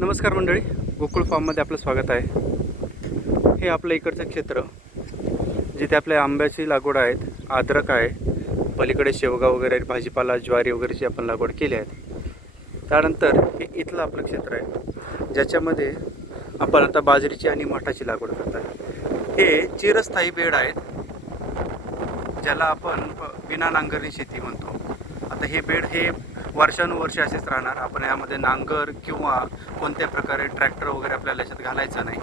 नमस्कार मंडळी, गोकुळ फार्ममध्ये आपलं स्वागत आहे. हे आपलं इकडचं क्षेत्र जिथे आपल्या आंब्याची लागवड आहेत, अद्रक आहे, पलीकडे शेवगा वगैरे, भाजीपाला, ज्वारी वगैरेची आपण लागवड केली आहे. त्यानंतर हे इथलं आपलं क्षेत्र आहे ज्याच्यामध्ये आपण आता बाजरीची आणि मठाची लागवड करत आहे. हे चिरस्थायी बेड आहेत ज्याला आपण बिना नांगरणी शेती म्हणतो. आता हे बेड हे वर्षानुवर्षे असेच राहणार. आपण यामध्ये नांगर किंवा कोणत्या प्रकारे ट्रॅक्टर वगैरे आपल्याला याच्यात घालायचं नाही.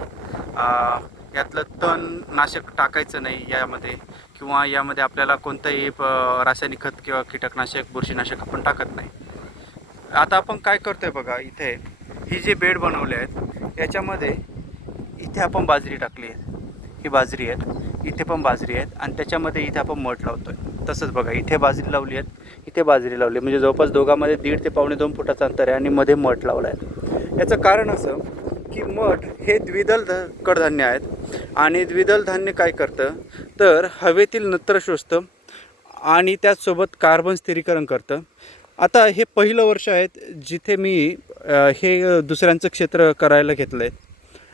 यातलं तणनाशक टाकायचं नाही यामध्ये, किंवा यामध्ये आपल्याला कोणतंही रासायनिक खत किंवा कीटकनाशक, बुरशीनाशक आपण टाकत नाही. आता आपण काय करतोय बघा, इथे ही जे बेड बनवले आहेत याच्यामध्ये इथे आपण बाजरी टाकली आहे. ही बाजरी आहेत, इथे पण बाजरी आहेत, आणि त्याच्यामध्ये इथे आपण मठ लावतोय. तसंच बघा, इथे बाजरी लावली आहेत, इथे बाजरी लावली, म्हणजे जवळपास दोघांमध्ये 1.5 ते 2.25 फुटाचं अंतर आहे, आणि मध्ये मठ लावला आहे. याचं कारण असं की मठ हे द्विदल कडधान्य आहेत, आणि द्विदल धान्य काय करतं तर हवेतील नत्र शोषतं आणि त्याचसोबत कार्बन स्थिरीकरण करतं. आता हे पहिलं वर्ष आहेत जिथे मी हे दुसऱ्यांचं क्षेत्र करायला घेतलं आहे,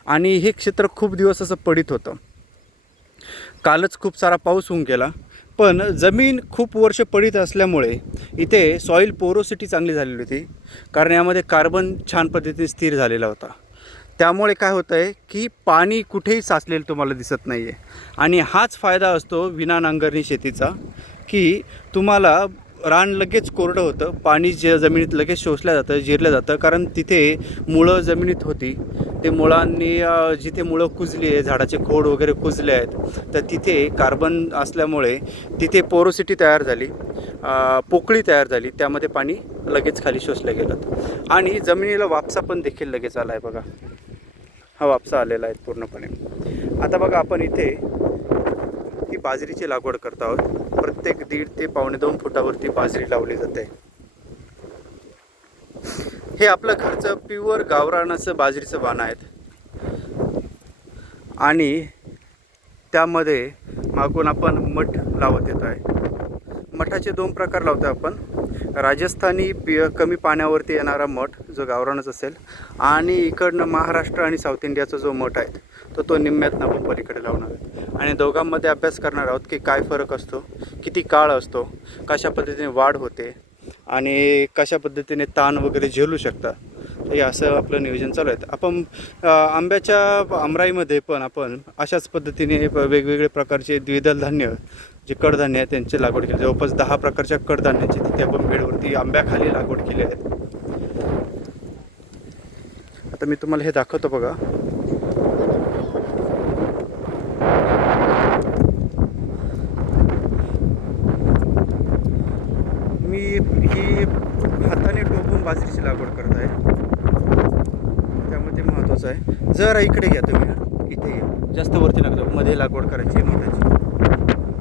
आणि हे क्षेत्र खूप दिवस असं पडीत होतं. कालच खूप सारा पाऊस होऊन गेला, पण जमीन खूप वर्ष पडीत असल्यामुळे इथे सॉईल पोरोसिटी चांगली झालेली होती, कारण यामध्ये कार्बन छान पद्धतीने स्थिर झालेला होता. त्यामुळे काय होतं आहे की पाणी कुठेही साचलेलं तुम्हाला दिसत नाही आहे. आणि हाच फायदा असतो विना नांगरणी शेतीचा, की तुम्हाला रान लगेच कोरडं होतं, पाणी जे जमिनीत लगेच शोषलं जातं, जिरलं जातं, कारण तिथे मुळं जमिनीत होती. ते मुळांनी जिथे मुळं कुजली आहे, झाडाचे खोड वगैरे कुजले आहेत, तर तिथे कार्बन असल्यामुळे तिथे पोरोसिटी तयार झाली, पोकळी तयार झाली, त्यामध्ये पाणी लगेच खाली शोषलं गेलं, आणि जमिनीला वापसा पण देखील लगेच आला आहे. बघा, हा वापसा आलेला आहे पूर्णपणे. आता बघा, आपण इथे ही बाजरीची लागवड करत आहोत. प्रत्येक 1.5 ते 2.25 फुटावरती बाजरी लावली जाते. हे आपलं घरचं प्युअर गावरान असं बाजरीचं वाण आहेत, आणि त्यामध्ये मागून आपण मठ लावत येत आहे. मठाचे 2 प्रकार लावतो आपण. राजस्थानी कमी पाण्यावरती येणारा मठ जो गावरानच असेल, आणि इकडनं महाराष्ट्र आणि साऊथ इंडियाचा जो मठ आहे तो निम्म्यातनं आपण पलीकडे लावणार आहे. आणि दोघांमध्ये अभ्यास करणार आहोत की काय फरक असतो, किती काळ असतो, कशा पद्धतीने वाढ होते, आणि कशा पद्धतीने ताण वगैरे झेलू शकतात. हे असं आपलं नियोजन चालू आहे. आपण आंब्याच्या आमराईमध्ये पण आपण अशाच पद्धतीने वेगवेगळे प्रकारचे द्विदल धान्य, जे कडधान्य आहेत, त्यांची लागवड केली. जवळपास 10 प्रकारच्या कडधान्याची तिथे आपण बेडवरती आंब्याखाली लागवड केली आहे. आता मी तुम्हाला हे दाखवतो बघा. मी ही हाताने टोकून बाजरीची लागवड करत आहे, त्यामुळे ते महत्त्वाचं आहे. जरा इकडे घ्या तुम्ही, इथे घ्या, जास्त वरती नका, मध्ये लागवड करायची आहे मठाची.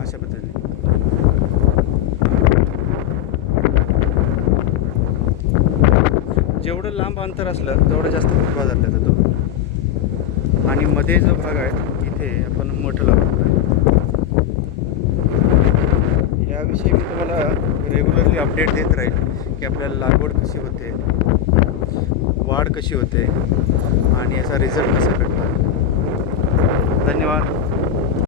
अशा पद्धतीने जेवढं लांब अंतर असलं तेवढं जास्त फुटवा धरला जातो. आणि मध्ये जो भाग आहे इथे आपण मोठं लावतो. याविषयी मी तुम्हाला रेग्युलरली अपडेट देत राहील की आपल्याला लागवड कशी होते, वाढ कशी होते, आणि याचा रिझल्ट कसा भेटतो. धन्यवाद.